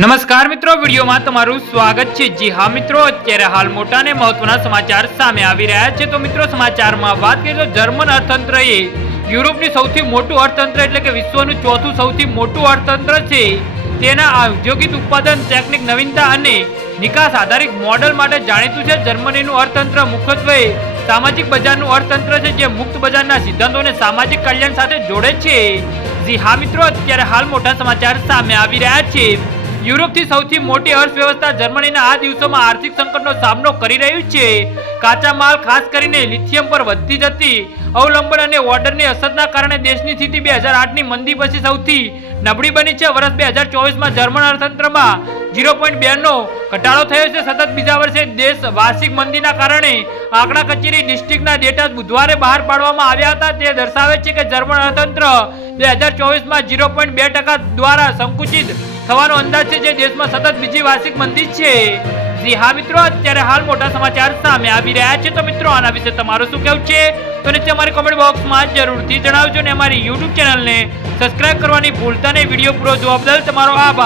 નમસ્કાર મિત્રો, વિડીયોમાં તમારું સ્વાગત છે। જી હા મિત્રો, અત્યારે હાલ મોટા અને મહત્વના સમાચાર સામે આવી રહ્યા છે। તો મિત્રો, સમાચારમાં વાત કરીએ તો જર્મન અર્થતંત્ર એ યુરોપની સૌથી મોટું અર્થતંત્ર એટલે કે વિશ્વનું ચોથું સૌથી મોટું અર્થતંત્ર છે, તેના ઔદ્યોગિક ઉત્પાદન, ટેકનિક નવીનતા અને નિકાસ આધારિત મોડેલ માટે જાણીતું છે। જર્મનીનું અર્થતંત્ર મુખ્યત્વે સામાજિક બજારનું અર્થતંત્ર છે, જે મુક્ત બજારના સિદ્ધાંતોને સામાજિક કલ્યાણ સાથે જોડે છે। જી હા મિત્રો, અત્યારે હાલ મોટા સમાચાર સામે આવી રહ્યા છે। યુરોપથી સૌથી મોટી અર્થવ્યવસ્થા જર્મનીના આ દિવસોમાં આર્થિક સંકટનો સામનો કરી રહ્યું છે। કાચા માલ, ખાસ કરીને લિથિયમ પર વધતી જતી અવલંબન અને ઓર્ડરની અસરના કારણે દેશની સ્થિતિ 2008ની મંદી પછી સૌથી નબળી બની છે। વર્ષ 2024માં જર્મન અર્થતંત્રમાં 0.2નો ઘટાડો થયો છે। સતત બીજા વર્ષે દેશ વાર્ષિક મંદીના કારણે આંકડા કચેરી ડિસ્ટ્રિક્ટના ડેટા બુધવારે બહાર પાડવામાં આવ્યા હતા। તે દર્શાવે છે કે જર્મન અર્થતંત્ર 2024માં 0.2% દ્વારા સંકુચિત થવાનો અંદાજ છે, જે દેશમાં સતત બીજી વાર્ષિક મંદી છે। જી હા મિત્રો, અત્યારે હાલ મોટા સમાચાર સામે આવી રહ્યા છે। તો મિત્રો, આના વિશે તમારું શું કહેવું છે તો નીચે અમારી કોમેન્ટ બોક્સમાં જરૂરથી જણાવજો અને અમારી YouTube ચેનલને સબસ્ક્રાઇબ કરવાની ભૂલતા નહીં। વિડીયો પૂરો જોવા બદલ તમારો આભાર।